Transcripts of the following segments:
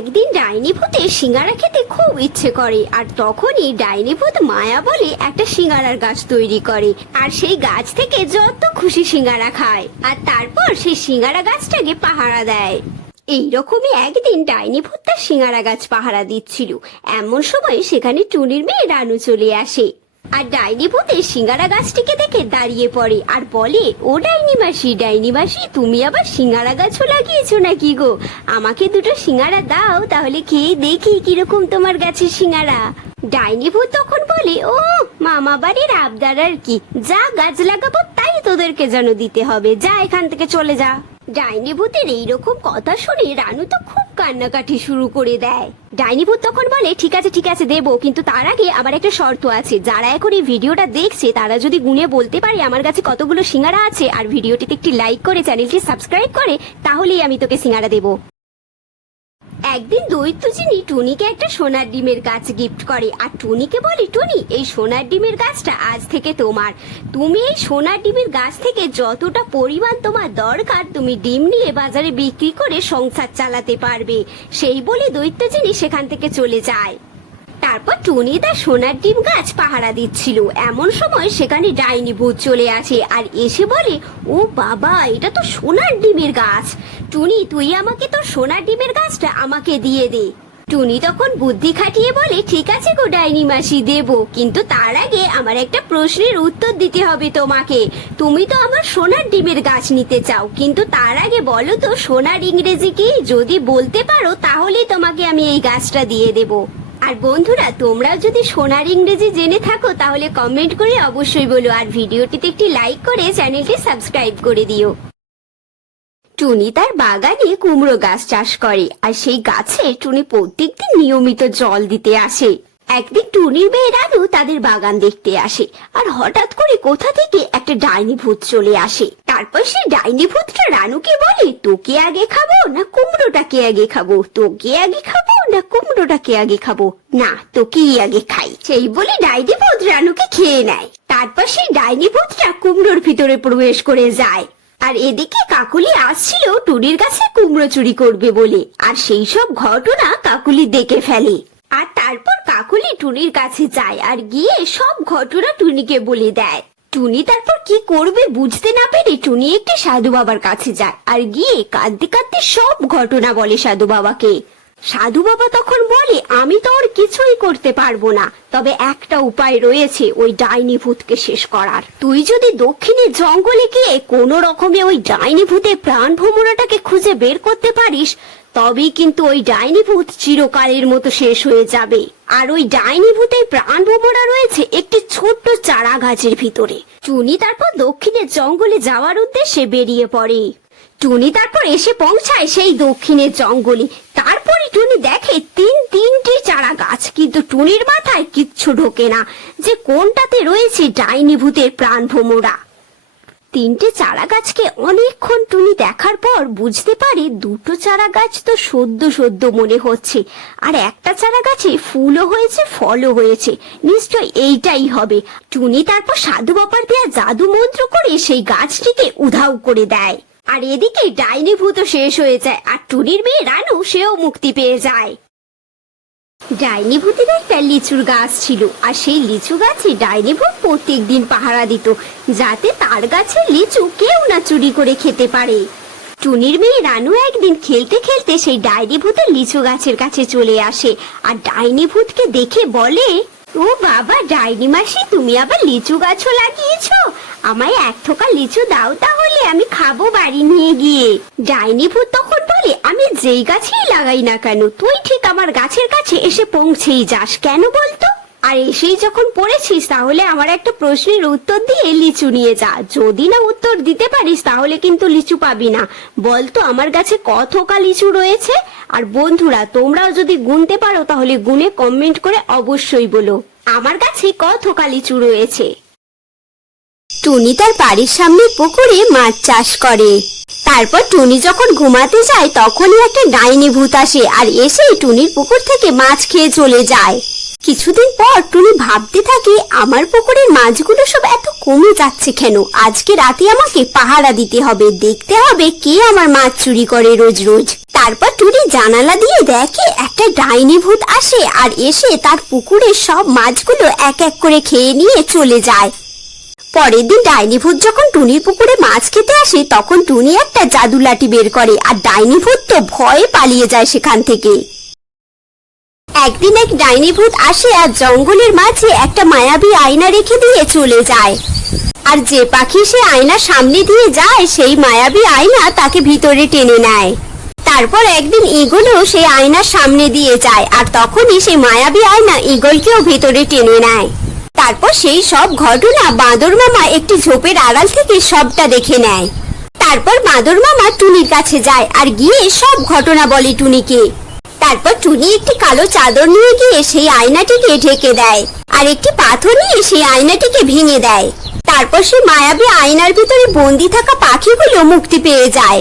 একদিন ডাইনি ভূতের সিঙ্গারা খেতে খুব ইচ্ছে করে, আর তখনই ডাইনি ভূত মায়া বলে একটা সিঙ্গারার গাছ তৈরি করে, আর সেই গাছ থেকে যত খুশি সিঙ্গারা খায়, আর তারপর সেই সিঙ্গারা গাছটাকে পাহারা দেয়। এইরকমই একদিন ডাইনি ভূত তার সিঙ্গারা গাছ পাহারা দিচ্ছিল। এমন সময় সেখানে টুনির মেয়ে রানু চলে আসে। আর ডাইনি ভূতে সিঙ্গারা গাছটিকে দেখে দাঁড়িয়ে পড়ে আর বলে, ও ডাইনি মাসি ডাইনি মাসি তুমি আবার সিঙ্গারা গাছও লাগিয়েছো নাকি গো? আমাকে দুটো সিঙ্গারা দাও, তাহলে খেয়ে দেখি কীরকম তোমার গাছের সিঙ্গারা। ডাইনি ভূত তখন বলে, ও, মামা বাড়ির আবদার আর কি। যা গাছ লাগাবো, তাই তোদেরকে যেন দিতে হবে। যা এখান থেকে চলে যা। ডাইনি ভূতের এইরকম কথা শুনে রানু তো খুব কান্নাকাটি শুরু করে দেয়। ডাইনি ভূত তখন বলে, ঠিক আছে ঠিক আছে, দেবো, কিন্তু তার আগে আমার একটা শর্ত আছে। যারা এখন এই ভিডিওটা দেখছে, তারা যদি গুনে বলতে পারে আমার কাছে কতগুলো সিঙ্গারা আছে আর ভিডিওটিতে একটি লাইক করে চ্যানেলটি সাবস্ক্রাইব করে, তাহলেই আমি তোকে সিঙ্গারা দেবো। একদিন দৈত্য চিনি টুনিকে একটা সোনার ডিমের গাছ গিফট করে। আর টুনিকে বলে, টুনি, এই সোনার ডিমের গাছটা আজ থেকে তোমার। তুমি এই সোনার ডিমের গাছ থেকে যতটা পরিমাণ তোমার দরকার, তুমি ডিম নিয়ে বাজারে বিক্রি করে সংসার চালাতে পারবে। সেই বলে দৈত্য চিনি সেখান থেকে চলে যায়। তারপর টুনি তার সোনার ডিম গাছ পাহারা দিচ্ছিল। এমন সময় সেখানে ডাইনি ভূত চলে আসে আর এসে বলে, ও বাবা, এটা তো সোনার ডিমের গাছ। টুনি, তুই আমাকে তোর সোনার ডিমের গাছটা আমাকে দিয়ে দে। টুনি তখন বুদ্ধি খাটিয়ে বলে, ঠিক আছে গো ডাইনি মাসি, দেব। কিন্তু তার আগে আমার একটা প্রশ্নের উত্তর দিতে হবে তোমাকে। তুমি তো আমার সোনার ডিমের গাছ নিতে চাও। কিন্তু তার আগে বলো তো, সোনার ইংরেজি কি? যদি বলতে পারো, তাহলেই তোমাকে আমি এই গাছটা দিয়ে দেবো। আর বন্ধুরা, তোমরাও যদি সোনার ইংরেজি জেনে থাকো, তাহলে কমেন্ট করে অবশ্যই বলো। আর ভিডিওটিতে একটি লাইক করে চ্যানেলটি সাবস্ক্রাইব করে দিও। টুনি তার বাগানে কুমড়ো গাছ চাষ করে, আর সেই গাছে টুনি প্রত্যেকদিন নিয়মিত জল দিতে আসে। একদিন টুনির মেয়ে রানু তাদের বাগান দেখতে আসে, আর হঠাৎ করে কোথা থেকে একটা ডাইনি ভূত চলে আসে। তারপর সেই ডাইনি ভূতটা রানুকে বলে, তোকে আগে খাব না কুমড়োটাকে আগে খাব? তোকে আগে খাব না কুমড়োটাকে আগে খাব? না, তোকেই আগে খাই। সেই বলে ডাইনি ভূত রানুকে খেয়ে নেয়। তারপর সেই ডাইনি ভূতটা কুমড়োর ভিতরে প্রবেশ করে যায়। আর এদিকে কাকুলি আসছিল টুনির কাছে কুমড়ো চুরি করবে বলে, আর সেই সব ঘটনা কাকুলি দেখে ফেলে। আর তারপর কাকুলি টুনির কাছে যায় আর গিয়ে সব ঘটনা টুনিকে বলে দেয়। টুনি তারপর কি করবে বুঝতে না পেরে টুনি একটি সাধু বাবার কাছে যায় আর গিয়ে কাঁদতে কাঁদতে সব ঘটনা বলে সাধু বাবাকে। সাধু বাবা তখন বলে, আমি তো ওর কিছুই করতে পারব না, তবে একটা উপায় রয়েছে ওই ডাইনি ভূতকে শেষ করার। তুই যদি দক্ষিণে জঙ্গলে গিয়ে কোনো রকমে ওই ডাইনি ভূতের প্রাণ ভ্রমণাটাকে খুঁজে বের করতে পারিস তবেই কিন্তু ওই ডাইনি ভূত চিরকালের মতো শেষ হয়ে যাবে। আর ওই ডাইনি ভূতের প্রাণ ভ্রমণা রয়েছে একটি ছোট্ট চারা গাছের ভিতরে। চুনি তারপর দক্ষিণের জঙ্গলে যাওয়ার উদ্দেশ্যে বেরিয়ে পড়ে। টুনি তারপর এসে পৌঁছায় সেই দক্ষিণের জঙ্গলে। তারপরে টুনি দেখে তিন তিনটি চারা গাছ, কিন্তু টুনির মাথায় কিচ্ছু ঢোকে না যে কোনটাতে রয়েছে ডাইনি ভূতের প্রাণ ভোমরা। তিনটে চারা গাছকে অনেকক্ষণ টুনি দেখার পর বুঝতে পারে দুটো চারা গাছ তো সদ্য সদ্য মনে হচ্ছে। আর একটা চারা গাছে ফুলও হয়েছে, ফলও হয়েছে। নিশ্চয় এইটাই হবে। টুনি তারপর সাধু বাবার দেয়া জাদু মন্ত্র করে সেই গাছটিকে উধাও করে দেয়। আর এদিকে ডাইনি ভূত শেষ হয়ে যায়, আর টুনির মেয়ে রানু সেও মুক্তি পেয়ে যায়। ডাইনি ভূতের একটা লিচুর গাছ ছিল, আর সেই লিচু গাছে ডাইনি ভূত প্রত্যেক দিন পাহারা দিত, যাতে তার গাছের লিচু কেউ না চুরি করে খেতে পারে। টুনির মেয়ে রানু একদিন খেলতে খেলতে সেই ডাইনি ভূতের লিচু গাছের কাছে চলে আসে, আর ডাইনি ভূতকে দেখে বলে, ও বাবা, ডাইনি মাসি, তুমি আবার লিচু গাছও লাগিয়েছো? আমায় এক থোকা লিচু দাও তাহলে। আমি খাব বাড়ি নিয়ে গিয়ে। ডাইনি ভূত তখন বলে, আমি যেই গাছেই লাগাই না কেন, তুই ঠিক আমার গাছের কাছে এসে পৌঁছেই যাস কেন বলতো? আর এসেই যখন পড়েছিস, তাহলে আমার একটা প্রশ্নের উত্তর দিয়ে লিচু নিয়ে যা। যদি না উত্তর দিতে পারিস, তাহলে কিন্তু লিচু পাবি না। বলতো, আমার কাছে কতকা লিচু রয়েছে? আর বন্ধুরা, তোমরাও যদি গুনতে পারো, তাহলে গুনে কমেন্ট করে অবশ্যই বলো, আমার কাছে কতকা লিচু রয়েছে? টুনি তার বাড়ির সামনে পুকুরে মাছ চাষ করে। তারপর টুনি যখন ঘুমাতে যায়, তখনই একটা ডাইনি ভূত আসে আর এসে টুনির পুকুর থেকে মাছ খেয়ে চলে যায়। কিছুদিন পর টুনি ভাবতে থাকে, আমার পুকুরের মাছগুলো সব এত কমে যাচ্ছে কেন? আজকে রাতে আমাকে পাহারা দিতে হবে, দেখতে হবে কে আমার মাছ চুরি করে রোজ রোজ। তারপর টুনি জানালা দিয়ে দেখে, একটা ডাইনি ভূত আসে আর এসে তার পুকুরের সব মাছগুলো এক এক করে খেয়ে নিয়ে চলে যায়। পরের দিন ডাইনি ভূত যখন টুনির পুকুরে মাছ খেতে আসে, তখন টুনি একটা জাদু লাঠি বের করে আর ডাইনি ভূত তো ভয়ে পালিয়ে যায় সেখান থেকে। একদিন এক ডাইনি ভূত আসে আর জঙ্গলের মাঝে একটা মায়াবী আয়না রেখে দিয়ে চলে যায়। আর যে পাখি সে আয়নার সামনে দিয়ে যায়, সেই মায়াবী আয়না তাকে ভিতরে টেনে নেয়। তারপর একদিন ইগলও সেই আয়নার সামনে দিয়ে যায়, আর তখনই সেই মায়াবী আয়না ইগলকেও ভিতরে টেনে নেয়। তারপর সেই সব ঘটনা বাঁদর মামা একটি ঝোপের আড়াল থেকে সবটা দেখে নেয়। তারপর বাঁদর মামা টুনির কাছে যায় আর গিয়ে সব ঘটনা বলে টুনিকে। তারপর টুনি একটি কালো চাদর নিয়ে গিয়ে সেই আয়নাটিকে ঢেকে দেয় আর একটি পাথর নিয়ে সেই আয়নাটিকে ভেঙে দেয়। তারপর সেই মায়াবী আয়নার ভিতরে বন্দি থাকা পাখিগুলো মুক্তি পেয়ে যায়।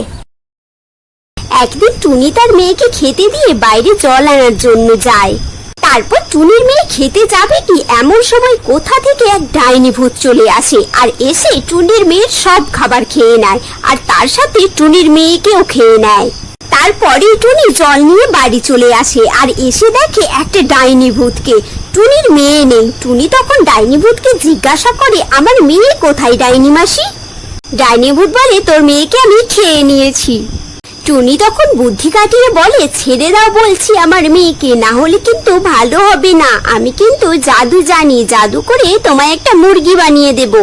একদিন টুনি তার মেয়েকে খেতে দিয়ে বাইরে জল আনার জন্য যায়। তারপর টুনির মেয়ে খেতে যাবে কি এমন সময় কোথা থেকে এক ডাইনি ভূত চলে আসে? আর এসে টুনির মেয়ের সব খাবার খেয়ে নেয়, আর তার সাথে টুনির মেয়েকেও খেয়ে নেয়। তারপরে টুনি জল নিয়ে বাড়ি চলে আসে, আর এসে দেখে একটা ডাইনি ভূতকে। টুনির মেয়ে নেই। টুনি তখন ডাইনি ভূতকে জিজ্ঞাসা করে, আমার মেয়ে কোথায় ডাইনি মাসি? ডাইনি ভূত বলে, তোর মেয়েকে আমি খেয়ে নিয়েছি। টুনি তখন বুদ্ধি কাটিয়ে বলে, ছেড়ে দাও বলছি আমার মেয়েকে, না হলে কিন্তু ভালো হবে না। আমি কিন্তু জাদু জানি, জাদু করে তোমায় একটা মুরগি বানিয়ে দেব।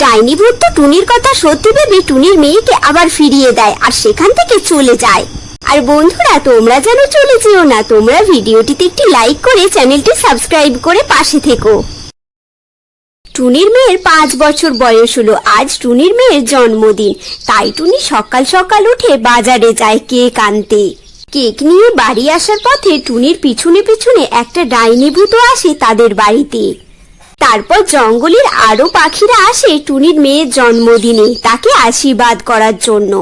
ডাইনি ভূত তো টুনির কথা সত্যি ভেবে টুনির মেয়েকে আবার ফিরিয়ে দেয় আর সেখান থেকে চলে যায়। আর বন্ধুরা, তোমরা যেন চলে যেও না, তোমরা ভিডিওটিতে একটি লাইক করে চ্যানেলটি সাবস্ক্রাইব করে পাশে থেকো। টুনির মেয়ের পাঁচ বছর বয়স হলো। আজ টুনির মেয়ের জন্মদিন। তাই টুনি সকাল সকাল উঠে বাজারে যায় কেক আনতে। কেক নিয়ে বাড়ি আসার পথে টুনির পিছনে পিছনে একটা ডাইনি ভূত আসে তাদের বাড়িতে। তারপর জঙ্গলের আরও পাখিরা আসে টুনির মেয়ের জন্মদিনে তাকে আশীর্বাদ করার জন্য।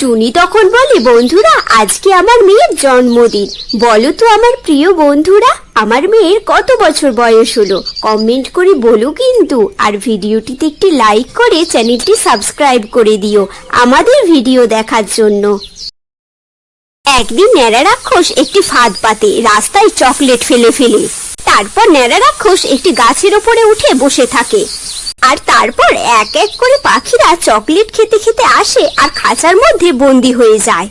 টুনি তখন বলে, বন্ধুরা, আজকে আমার মেয়ের জন্মদিন। বলো তো আমার প্রিয় বন্ধুরা, আমার মেয়ের কত বছর বয়স হলো? কমেন্ট করে বলো কিন্তু। আর ভিডিওটিতে একটি লাইক করে চ্যানেলটি সাবস্ক্রাইব করে দিও আমাদের ভিডিও দেখার জন্য। একদিন ন্যাড়া রাক্ষস একটি ফাঁদ পাতে রাস্তায় চকলেট ফেলে ফেলে। তারপর ন্যাড়া রাক্ষস একটি গাছের ওপরে উঠে বসে থাকে। আর তারপর এক এক করে পাখিরা চকলেট খেতে খেতে আসে আর খাঁচার মধ্যে বন্দি হয়ে যায়।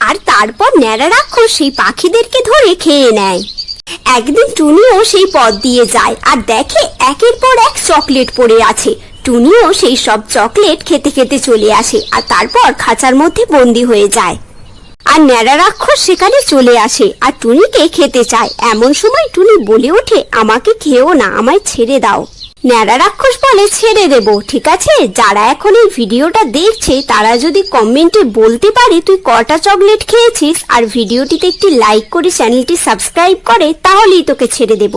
আর তারপর ন্যাড়া রাক্ষস সেই পাখিদেরকে ধরে খেয়ে নেয়। একদিন টুনিও সেই পথ দিয়ে যায় আর দেখে একের পর এক চকলেট পড়ে আছে। টুনিও সেই সব চকলেট খেতে খেতে চলে আসে আর তারপর খাঁচার মধ্যে বন্দি হয়ে যায়। আর ন্যাড়া রাক্ষস সেখানে চলে আসে আর টুনিকে খেতে চায়। এমন সময় টুনি বলে ওঠে, আমাকে খেও না, আমায় ছেড়ে দাও। ন্যাড়া রাক্ষস বলে ছেড়ে দেব, ঠিক আছে? যারা এখন এই ভিডিওটা দেখছে, তারা যদি কমেন্টে বলতে পারে তুই কটা চকলেট খেয়েছিস, আর ভিডিওটিতে একটি লাইক করে চ্যানেলটি সাবস্ক্রাইব করে, তাহলেই তোকে ছেড়ে দেব।